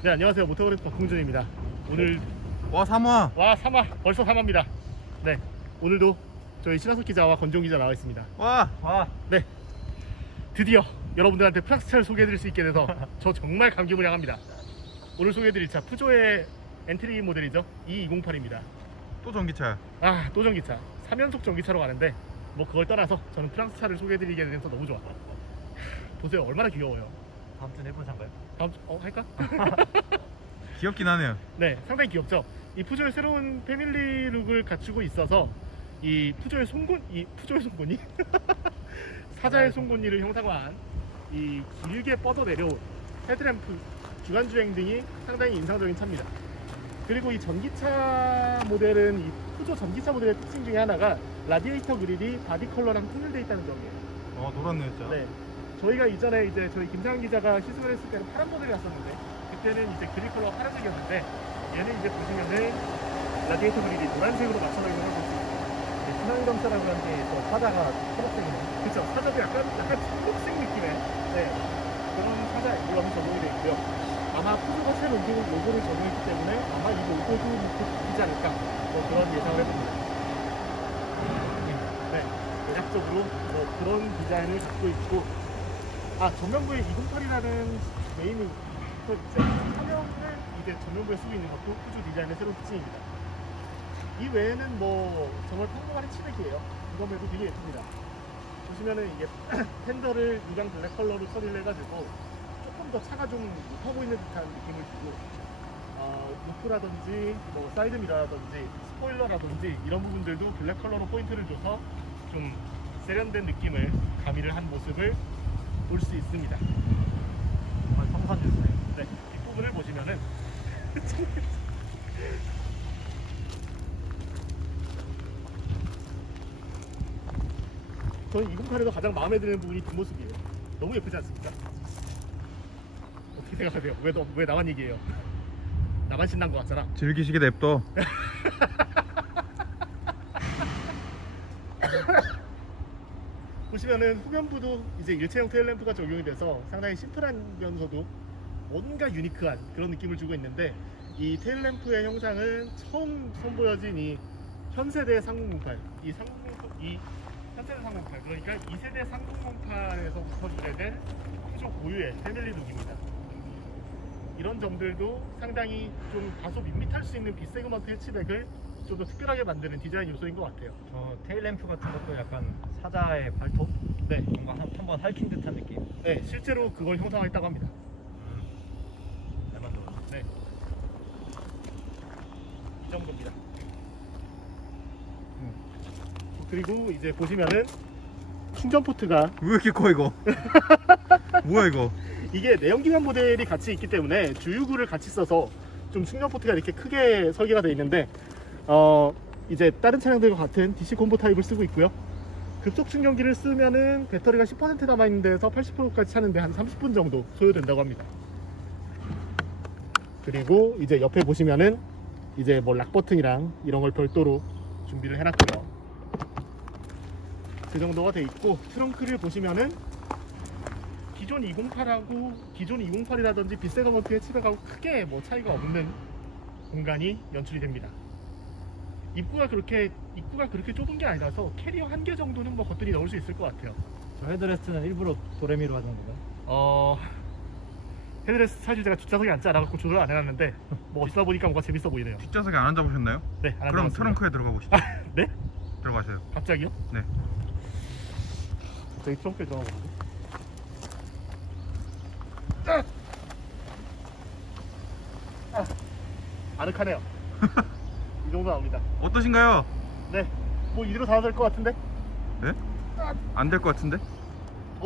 네, 안녕하세요. 모터그래프 박홍준입니다. 오늘 와 3화. 와 3화 벌써 3화입니다. 네, 오늘도 저희 신하석 기자와 건종 기자 나와 있습니다. 와. 네, 드디어 여러분들한테 프랑스 차를 소개해드릴 수 있게 돼서 저 정말 감기무량합니다. 오늘 소개해드릴 차 푸조의 엔트리 모델이죠. E208입니다. 또 전기차야. 아, 또 전기차. 3연속 전기차로 가는데 뭐 그걸 떠나서 저는 프랑스 차를 소개해드리게 돼서 너무 좋아. 보세요, 얼마나 귀여워요. 다음 주에 해본 차인가요? 다음 주 할까? 귀엽긴 하네요. 네, 상당히 귀엽죠. 이 푸조의 새로운 패밀리 룩을 갖추고 있어서 이 푸조의 송곳니 사자의 송곳니를 형상화한 이 길게 뻗어 내려온 헤드램프, 주간주행 등이 상당히 인상적인 차입니다. 그리고 이 전기차 모델은 이 푸조 전기차 모델의 특징 중에 하나가 라디에이터 그릴이 바디 컬러랑 통일되어 있다는 점이에요. 노랗네요 진짜. 네, 저희가 이전에 이제 저희 김상현 기자가 시승을 했을 때는 파란 모델이 왔었는데 그때는 이제 그릴 컬러가 파란색이었는데 얘는 이제 보시면은 라디에이터 그릴이 노란색으로 맞춰져 있는 걸 볼 수 있어요. 순환 검사라고 하는 게또 사자가 초록색이네. 그쵸, 사자도 약간 초록색 느낌의 그런 사자 엠블럼이 적용이 되어 있고요. 아마 푸조가 새 로고를 적용했기 때문에 아마 이 로고도 바뀌지 않을까 그런 예상을 해봅니다. 네, 대략적으로 그런 디자인을 갖고 있고, 전면부에 208이라는 메인이 화면을 이제 전면부에 쓰고 있는 것도 푸조 디자인의 새로운 특징입니다. 이 외에는 뭐 정말 평범한 해치백이에요. 이건 외도 되게 예쁩니다. 보시면은 이게 팬더를 유광 블랙 컬러로 처리를 해가지고 조금 더 차가 좀 높아 보이는 듯한 느낌을 주고, 루프라든지 뭐 사이드 미러라든지 스포일러라든지 이런 부분들도 블랙 컬러로 포인트를 줘서 좀 세련된 느낌을 가미를 한 모습을 볼 수 있습니다. 정말 성산주스네. 네, 뒷부분을 보시면은 저는 208에서 가장 마음에 드는 부분이 뒷모습이에요. 너무 예쁘지 않습니까? 어떻게 생각하세요? 왜 나만 얘기해요? 나만 신난 것 같잖아. 즐기시게 냅둬. 보시면은 후면부도 이제 일체형 테일램프가 적용이 돼서 상당히 심플하면서도 뭔가 유니크한 그런 느낌을 주고 있는데, 이 테일램프의 형상은 처음 선보여진 이 현세대 3008, 이 현세대 3008, 그러니까 2세대 3008에서부터 유래된 푸조 고유의 패밀리 룩입니다. 이런 점들도 상당히 좀 다소 밋밋할 수 있는 빗세그먼트 해치백을 좀 더 특별하게 만드는 디자인 요소인 것 같아요. 테일 램프 같은 것도 약간 사자의 발톱? 네, 뭔가 한번 핥힌 듯한 느낌. 네, 실제로 그걸 형상화했다고 합니다. 잘 만들었어. 네, 이 정도입니다. 그리고 이제 보시면은 충전 포트가 왜 이렇게 커 이거? 뭐야 이거? 이게 내연기관 모델이 같이 있기 때문에 주유구를 같이 써서 좀 충전 포트가 이렇게 크게 설계가 되어 있는데, 이제 다른 차량들과 같은 DC 콤보 타입을 쓰고 있고요. 급속 충전기를 쓰면은 배터리가 10% 남아있는 데서 80%까지 차는데 한 30분 정도 소요된다고 합니다. 그리고 이제 옆에 보시면은 이제 뭐 락 버튼이랑 이런 걸 별도로 준비를 해놨고요. 그 정도가 돼 있고, 트렁크를 보시면은 기존 208이라든지 빗세그먼트 해치백하고 크게 뭐 차이가 없는 공간이 연출이 됩니다. 입구가 그렇게 좁은 게 아니라서 캐리어 한 개 정도는 뭐 겉들이 넣을 수 있을 것 같아요. 저 헤드레스트는 일부러 도레미로 하는 건가요? 헤드레스트 사실 제가 뒷좌석에 앉지 않아갖고 조절 안 해놨는데 뭐 어디서 보니까 뭔가 재밌어 보이네요. 뒷좌석에 안 앉아보셨나요? 네, 안 그럼 앉아봤습니다. 트렁크에 들어가 보시죠. 네? 들어가세요. 갑자기요? 네. 저기 트렁크에 들어가 보는데. 아늑하네요. 이 정도 나옵니다. 어떠신가요? 네, 뭐 이대로 다 될 것 같은데? 네? 안 될 것 같은데?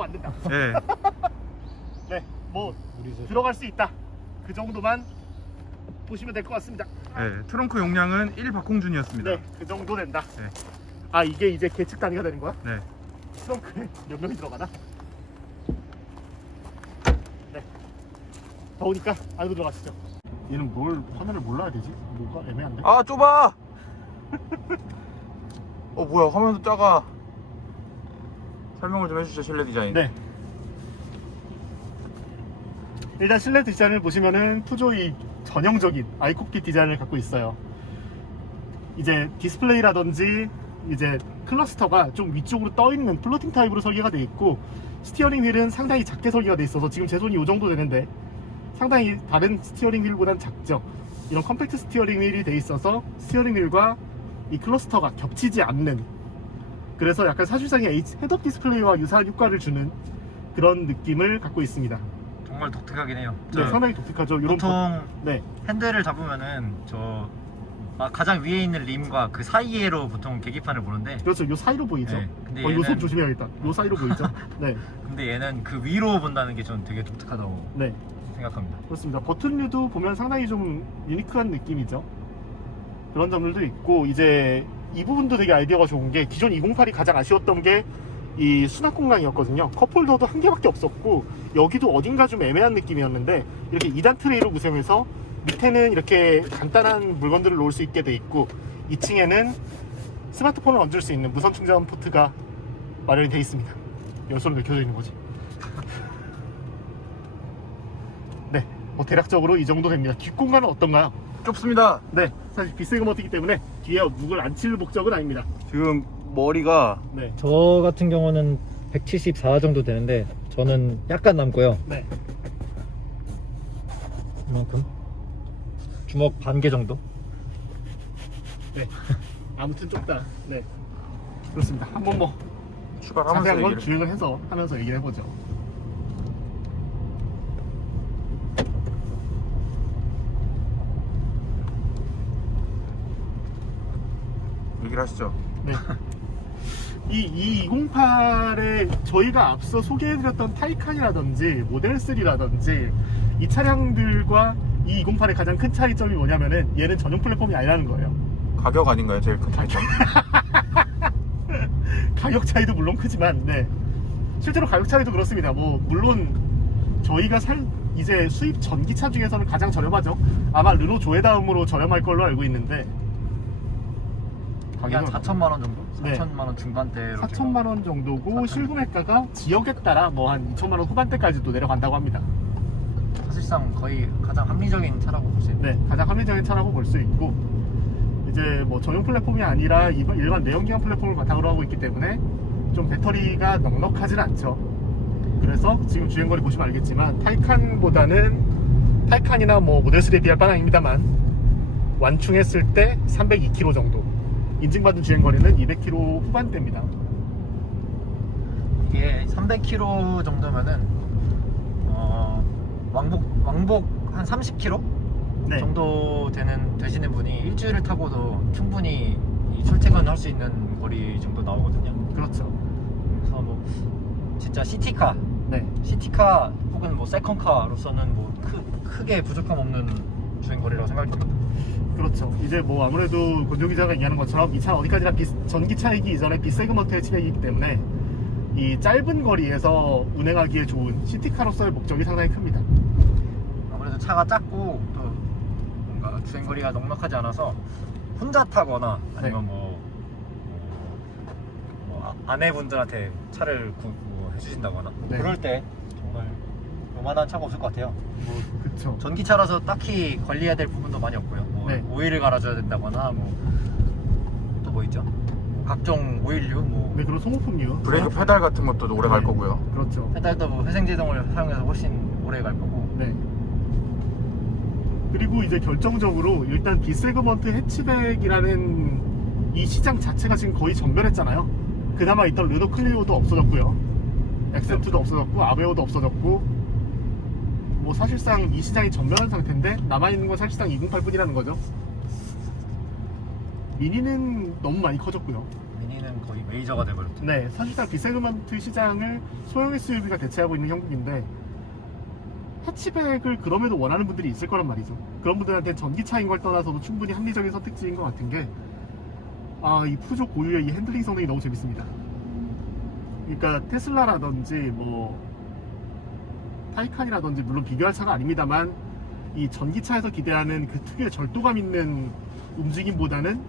안 된다. 네. 네, 뭐 우리 들어갈 수 있다. 그 정도만 보시면 될 것 같습니다. 네. 트렁크 용량은 1 박홍준이었습니다. 네, 그 정도 된다. 네. 이게 이제 계측 단위가 되는 거야? 네. 트렁크에 몇 명이 들어가나? 네, 더우니까 안으로 들어가시죠. 얘는 화면을 몰라야 되지? 뭐가 애매한데? 아 좁아. 뭐야 화면도 작아. 설명을 좀 해주시죠 실내 디자인. 네, 일단 실내 디자인을 보시면은 푸조의 전형적인 아이콕핏 디자인을 갖고 있어요. 이제 디스플레이라든지 이제 클러스터가 좀 위쪽으로 떠있는 플로팅 타입으로 설계가 되어 있고, 스티어링 휠은 상당히 작게 설계가 되어 있어서 지금 제 손이 이 정도 되는데 상당히 다른 스티어링 휠보단 작죠. 이런 컴팩트 스티어링 휠이 되어 있어서 스티어링 휠과 이 클러스터가 겹치지 않는, 그래서 약간 사실상의 헤드업 디스플레이와 유사한 효과를 주는 그런 느낌을 갖고 있습니다. 정말 독특하긴 해요. 네, 상당히 독특하죠. 이런 보통 네, 핸들을 잡으면은 가장 위에 있는 림과 그 사이에로 보통 계기판을 보는데, 그렇죠. 요 사이로 보이죠. 네, 근데 요손 얘는 조심해야겠다. 요 사이로 보이죠. 네, 근데 얘는 그 위로 본다는 게 전 되게 독특하다고 네, 생각합니다. 그렇습니다. 버튼류도 보면 상당히 좀 유니크한 느낌이죠. 그런 점들도 있고, 이제 이 부분도 되게 아이디어가 좋은 게, 기존 208이 가장 아쉬웠던 게 이 수납 공간이었거든요. 컵홀더도 한 개밖에 없었고, 여기도 어딘가 좀 애매한 느낌이었는데 이렇게 2단 트레이로 구성해서 밑에는 이렇게 간단한 물건들을 놓을 수 있게 돼 있고, 2층에는 스마트폰을 얹을 수 있는 무선 충전 포트가 마련이 되어 있습니다. 열선으로 켜져 있는 거지. 네, 뭐 대략적으로 이 정도 됩니다. 뒷공간은 어떤가요? 좁습니다. 네, 사실 빗세그먼트이기 때문에 뒤에 누굴 앉힐 목적은 아닙니다. 지금 머리가 네, 저 같은 경우는 174 정도 되는데 저는 약간 남고요. 네, 이만큼 주먹 반 개 정도. 네. 아무튼 좁다. 네, 그렇습니다. 한번 뭐 출발하면서 자세한 건 얘기를. 주행을 해서 하면서 얘기를 해보죠. 얘기를 하시죠. 네. 이 208에 저희가 앞서 소개해드렸던 타이칸이라든지 모델 3라든지 이 차량들과 이 208의 가장 큰 차이점이 뭐냐면은 얘는 전용 플랫폼이 아니라는 거예요. 가격 아닌가요? 제일 큰 차이점. 가격 차이도 물론 크지만, 네, 실제로 가격 차이도 그렇습니다. 뭐 물론 저희가 이제 수입 전기차 중에서는 가장 저렴하죠. 아마 르노 조에 다음으로 저렴할 걸로 알고 있는데 거기 한 4천만 원 정도? 네. 4천만 원 중반대로 4천만 원 정도고 4천만. 실구매가가 지역에 따라 뭐 한 2천만 원 후반대까지도 내려간다고 합니다. 사실상 거의 가장 합리적인 차라고 볼 수 있는. 네, 가장 합리적인 차라고 볼 수 있고, 이제 뭐 전용 플랫폼이 아니라 일반 내연기관 플랫폼을 바탕으로 하고 있기 때문에 좀 배터리가 넉넉하진 않죠. 그래서 지금 주행거리 보시면 알겠지만 타이칸이나 뭐 모델3에 비할 바는 아닙니다만 완충했을 때 302km 정도, 인증받은 주행거리는 200km 후반대입니다. 이게 300km 정도면은 왕복 한 30km 네, 정도 되시는 분이 일주일을 타고도 충분히 이 출퇴근을 할 수 있는 거리 정도 나오거든요. 그렇죠. 그래서 뭐 진짜 시티카 혹은 뭐 세컨카로서는 뭐 크게 부족함 없는 주행거리라고 생각이 듭니다. 그렇죠. 이제 뭐 아무래도 권종 기자가 얘기하는 것처럼 이 차 어디까지나 전기차이기 이전에 B세그먼트의 치맥이기 때문에 이 짧은 거리에서 운행하기에 좋은 시티카로서의 목적이 상당히 큽니다. 아무래도 차가 작고 또 뭔가 주행거리가 넉넉하지 않아서 혼자 타거나 아니면 뭐 아내분들한테 차를 해주신다거나 네. 그럴 때 정말 요만한 차가 없을 것 같아요. 뭐 그쵸. 전기차라서 딱히 관리해야 될 부분도 많이 없고요. 뭐 네. 오일을 갈아줘야 된다거나 또 뭐 있죠? 뭐 각종 오일류, 뭐 네, 그리고 소모품류. 브레이크 페달 같은 것도 오래 갈 네. 거고요. 그렇죠. 페달도 뭐 회생제동을 사용해서 훨씬 오래 갈 거고. 네. 그리고 이제 결정적으로 일단 B세그먼트 해치백이라는 이 시장 자체가 지금 거의 전멸했잖아요. 그나마 있던 르노 클리오도 없어졌고요. 엑센트도 없어졌고 아베오도 없어졌고, 뭐 사실상 이 시장이 전멸한 상태인데 남아있는 건 사실상 208뿐이라는 거죠. 미니는 너무 많이 커졌고요. 미니는 거의 메이저가 돼버렸죠. 네, 사실상 B세그먼트 시장을 소형 SUV가 대체하고 있는 형국인데, 해치백을 그럼에도 원하는 분들이 있을 거란 말이죠. 그런 분들한테 전기차인 걸 떠나서도 충분히 합리적인 선택지인 것 같은 게, 이 푸조 고유의 이 핸들링 성능이 너무 재밌습니다. 그러니까 테슬라라든지 뭐 타이칸이라든지 물론 비교할 차가 아닙니다만, 이 전기차에서 기대하는 그 특유의 절도감 있는 움직임보다는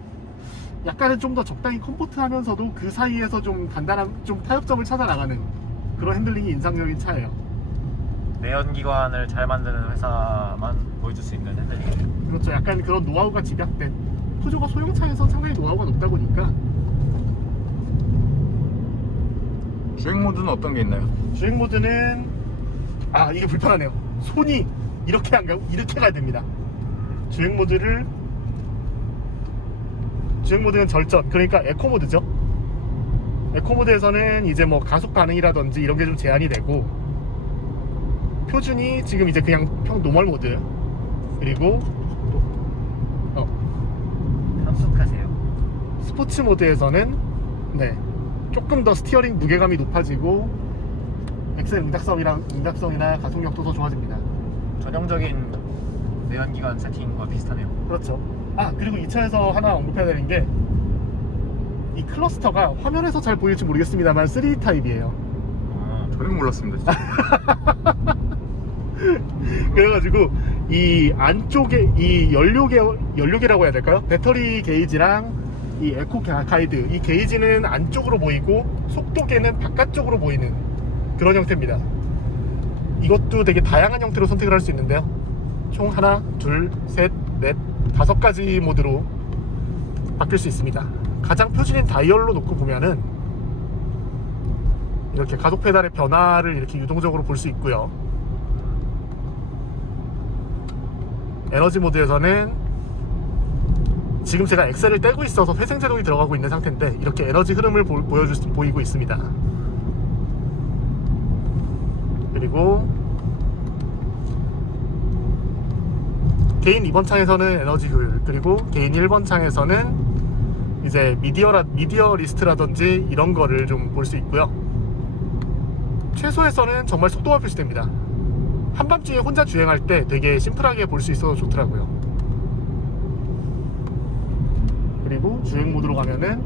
약간은 좀 더 적당히 컴포트하면서도 그 사이에서 좀 단단한, 좀 타협점을 찾아 나가는 그런 핸들링이 인상적인 차예요. 내연기관을 잘 만드는 회사만 보여줄 수 있는 핸들링. 그렇죠. 약간 그런 노하우가 집약된. 푸조가 소형차에서 상당히 노하우가 높다 보니까 주행 모드는 어떤 게 있나요? 주행 모드는 이게 불편하네요. 손이 이렇게 안 가고 이렇게 가야 됩니다. 주행 모드는 절전, 그러니까 에코 모드죠. 에코 모드에서는 이제 뭐 가속 반응이라든지 이런 게 좀 제한이 되고, 표준이 지금 이제 그냥 노멀 모드, 그리고 편숙하세요. 스포츠 모드에서는 조금 더 스티어링 무게감이 높아지고 엑셀 응답성이나 가속력도 더 좋아집니다. 전형적인 내연기관 세팅과 비슷하네요. 그렇죠. 그리고 이 차에서 하나 언급해야 되는 게, 이 클러스터가 화면에서 잘 보일지 모르겠습니다만 3D 타입이에요. 저는 몰랐습니다 진짜. 그래가지고 이 안쪽에 이 연료계라고 해야 될까요? 배터리 게이지랑 이 에코 가이드, 이 게이지는 안쪽으로 보이고 속도계는 바깥쪽으로 보이는 그런 형태입니다. 이것도 되게 다양한 형태로 선택을 할 수 있는데요. 총 하나, 둘, 셋, 넷, 5가지 모드로 바뀔 수 있습니다. 가장 표준인 다이얼로 놓고 보면은 이렇게 가속 페달의 변화를 이렇게 유동적으로 볼 수 있고요. 에너지 모드에서는 지금 제가 엑셀을 떼고 있어서 회생제동이 들어가고 있는 상태인데, 이렇게 에너지 흐름을 보이고 있습니다. 그리고 개인 2번 창에서는 에너지 효율, 그리고 개인 1번 창에서는 이제 미디어 리스트라든지 이런 거를 좀 볼 수 있고요. 최소에서는 정말 속도가 표시됩니다. 한밤중에 혼자 주행할 때 되게 심플하게 볼 수 있어서 좋더라고요. 그리고 주행 모드로 가면은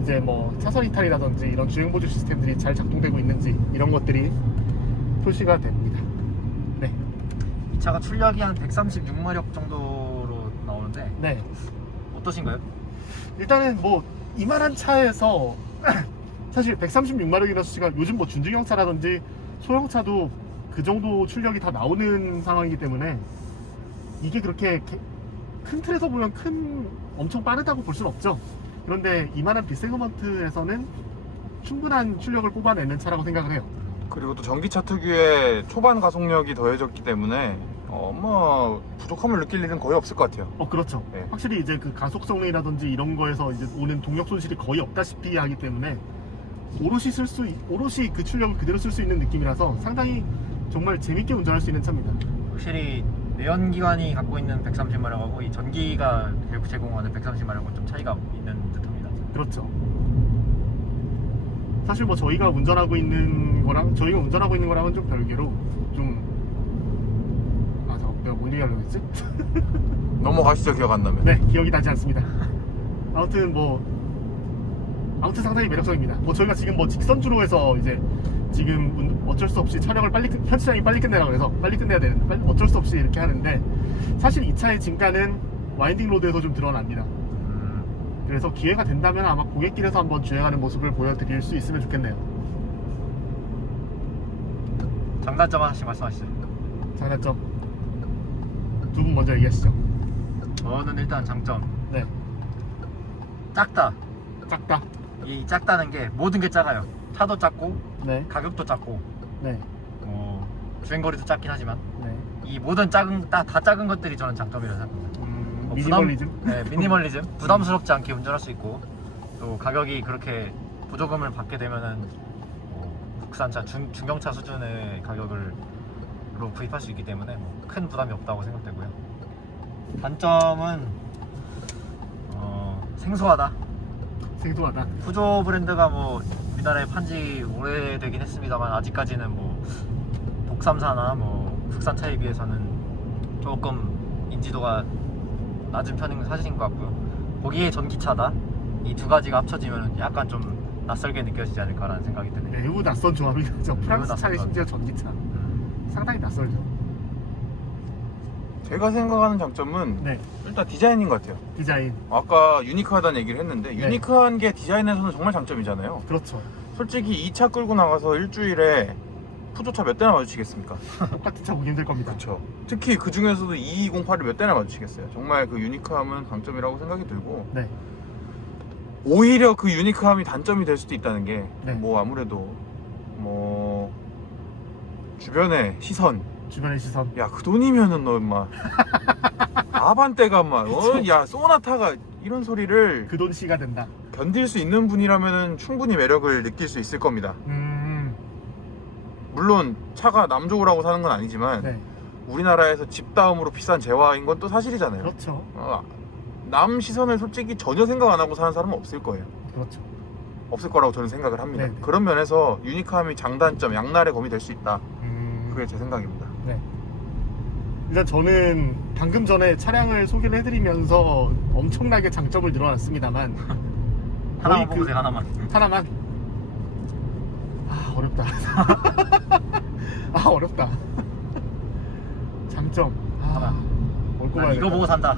이제 뭐 차선 이탈이라든지 이런 주행 보조 시스템들이 잘 작동되고 있는지 이런 것들이 표시가 됩니다. 네. 이 차가 출력이 한 136마력 정도로 나오는데 네. 어떠신가요? 일단은 뭐 이만한 차에서 사실 136마력이라는 수치가 요즘 뭐 준중형차라든지 소형차도 그 정도 출력이 다 나오는 상황이기 때문에 이게 그렇게 큰 틀에서 보면 엄청 빠르다고 볼 수는 없죠. 그런데 이만한 빅세그먼트에서는 충분한 출력을 뽑아내는 차라고 생각을 해요. 그리고 또 전기차 특유의 초반 가속력이 더해졌기 때문에 뭐 부족함을 느낄 일은 거의 없을 것 같아요. 그렇죠. 네. 확실히 이제 그 가속 성능이라든지 이런 거에서 이제 오는 동력 손실이 거의 없다시피 하기 때문에 오롯이 그 출력을 그대로 쓸 수 있는 느낌이라서 상당히 정말 재밌게 운전할 수 있는 차입니다. 확실히 내연기관이 갖고 있는 130마력하고 이 전기가 제공하는 130마력은 좀 차이가 있는 듯합니다. 그렇죠. 사실 뭐 저희가 운전하고 있는 거랑은 좀 별개로 좀 내가 뭔 얘기하려고 했지? 넘어가시죠, 기억 안 나면. 네, 기억이 나지 않습니다. 아무튼 상당히 매력적입니다. 뭐 저희가 지금 뭐 직선주로 해서 이제 지금 어쩔 수 없이 촬영을 편집장이 빨리 끝내라고 해서 빨리 끝내야 되는데 어쩔 수 없이 이렇게 하는데, 사실 이 차의 진가는 와인딩 로드에서 좀 드러납니다. 그래서 기회가 된다면 아마 고객길에서 한번 주행하는 모습을 보여드릴 수 있으면 좋겠네요. 장단점 하나씩 말씀하시죠. 장단점 두 분 먼저 얘기하시죠. 저는 일단 장점, 네, 작다. 이 작다는 게 모든 게 작아요. 차도 작고 네, 가격도 작고 네, 주행거리도 작긴 하지만 네. 이 모든 다 작은 것들이 저는 장점이라고 생각합니다. 미니멀리즘? 미니멀리즘. 부담스럽지 않게 운전할 수 있고, 또 가격이 그렇게 보조금을 받게 되면은 국산차 중경차 수준의 가격으로 구입할 수 있기 때문에 큰 부담이 없다고 생각되고요. 단점은 생소하다. 푸조 브랜드가 뭐 우리나라에 판지 오래되긴 했습니다만 아직까지는 뭐 독삼사나 뭐 국산차에 비해서는 조금 인지도가 낮은 편인 사실인 것 같고요. 거기에 전기차다. 이 두 가지가 합쳐지면 약간 좀 낯설게 느껴지지 않을까라는 생각이 드네요. 매우 낯선 조합이죠. 프랑스 낯선 차에 조합. 심지어 전기차. 상당히 낯설죠. 제가 생각하는 장점은 네, 일단 디자인인 것 같아요. 디자인. 아까 유니크하다는 얘기를 했는데 네. 유니크한 게 디자인에서는 정말 장점이잖아요. 그렇죠. 솔직히 이 차 끌고 나가서 일주일에 푸조차 몇 대나 마주치겠습니까? 똑같은 차 보기 힘들 겁니다. 그렇죠. 특히 그 중에서도 2208을 몇 대나 마주치겠어요. 정말 그 유니크함은 강점이라고 생각이 들고 네. 오히려 그 유니크함이 단점이 될 수도 있다는 게 뭐 네. 아무래도 뭐 주변의 시선, 주변의 시선. 야 그 돈이면은 너 인마 아반떼가 막 야 소나타가 이런 소리를 그 돈 씨가 된다. 견딜 수 있는 분이라면은 충분히 매력을 느낄 수 있을 겁니다. 물론 차가 남 좋으라고 사는 건 아니지만 네. 우리나라에서 집 다음으로 비싼 재화인 건 또 사실이잖아요. 그렇죠. 남 시선을 솔직히 전혀 생각 안 하고 사는 사람은 없을 거예요. 그렇죠. 없을 거라고 저는 생각을 합니다. 네네. 그런 면에서 유니크함이 장단점, 양날의 검이 될 수 있다. 그게 제 생각입니다. 네. 일단 저는 방금 전에 차량을 소개를 해드리면서 엄청나게 장점을 늘어났습니다만 하나만 거의 보세요. 하나만. 하나만. 아 어렵다. 아 어렵다. 장점. 하나. 뭘 난 꼽아야 이거 될까? 보고 산다.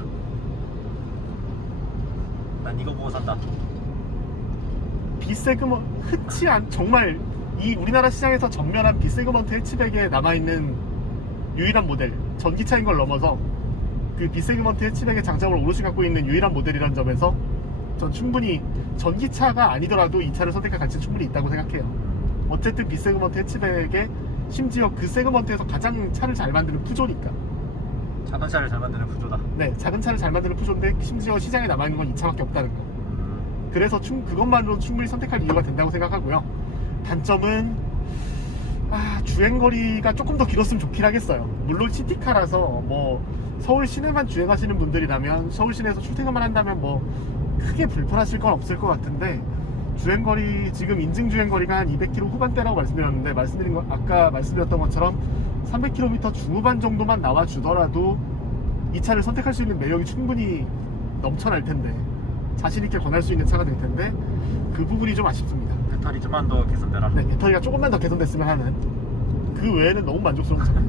난 이거 보고 산다. B세그먼 흔치 않 정말 이 우리나라 시장에서 전면한 B세그먼트 해치백에 남아있는 유일한 모델, 전기차인 걸 넘어서 그 B세그먼트 해치백의 장점을 오롯이 갖고 있는 유일한 모델이라는 점에서 전 충분히 전기차가 아니더라도 이 차를 선택할 가치는 충분히 있다고 생각해요. 어쨌든 B세그먼트 해치백에 심지어 그 세그먼트에서 가장 차를 잘 만드는 푸조니까. 작은 차를 잘 만드는 구조다. 네, 작은 차를 잘 만드는 푸조인데 심지어 시장에 남아있는 건 이 차밖에 없다는 거. 그래서 그것만으로 충분히 선택할 이유가 된다고 생각하고요. 단점은 주행거리가 조금 더 길었으면 좋긴 하겠어요. 물론 시티카라서 뭐 서울 시내만 주행하시는 분들이라면 서울 시내에서 출퇴근만 한다면 뭐 크게 불편하실 건 없을 것 같은데 주행거리 지금 인증 주행거리가 한 200km 후반대라고 말씀드렸는데 아까 말씀드렸던 것처럼 300km 중후반 정도만 나와주더라도 이 차를 선택할 수 있는 매력이 충분히 넘쳐날 텐데 자신 있게 권할 수 있는 차가 될 텐데 그 부분이 좀 아쉽습니다. 배터리 좀만 더 개선되라. 네, 배터리가 조금만 더 개선됐으면 하는 그 외에는 너무 만족스러운 차예요.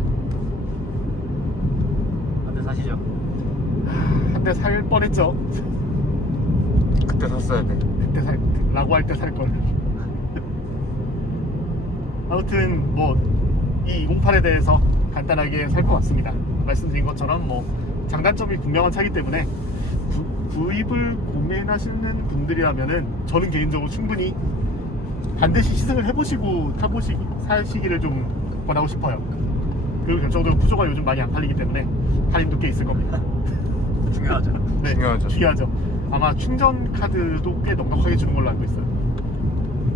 한 대 사시죠. 한 대 살 뻔했죠. 그때 샀어야 돼. 그때 라고 할 때 살 걸. 아무튼 뭐 이 208에 대해서 간단하게 살펴봤습니다. 말씀드린 것처럼 뭐 장단점이 분명한 차이기 때문에 구입을 고민하시는 분들이라면은 저는 개인적으로 충분히 반드시 시승을 해보시고 사시기를 좀 권하고 싶어요. 그리고 결정적으로 푸조가 요즘 많이 안 팔리기 때문에 할인도 꽤 있을 겁니다. 중요하죠. 네, 중요하죠. 중요하죠. 아마 충전 카드도 꽤 넉넉하게 주는 걸로 알고 있어요.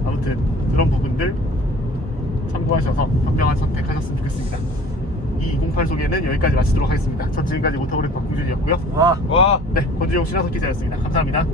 아무튼 그런 부분들 참고하셔서 현명한 선택하셨으면 좋겠습니다. 이 208 소개는 여기까지 마치도록 하겠습니다. 전 지금까지 모터그래프 박국준이었고요. 와. 와. 네, 권주용 신화석 기자였습니다. 감사합니다.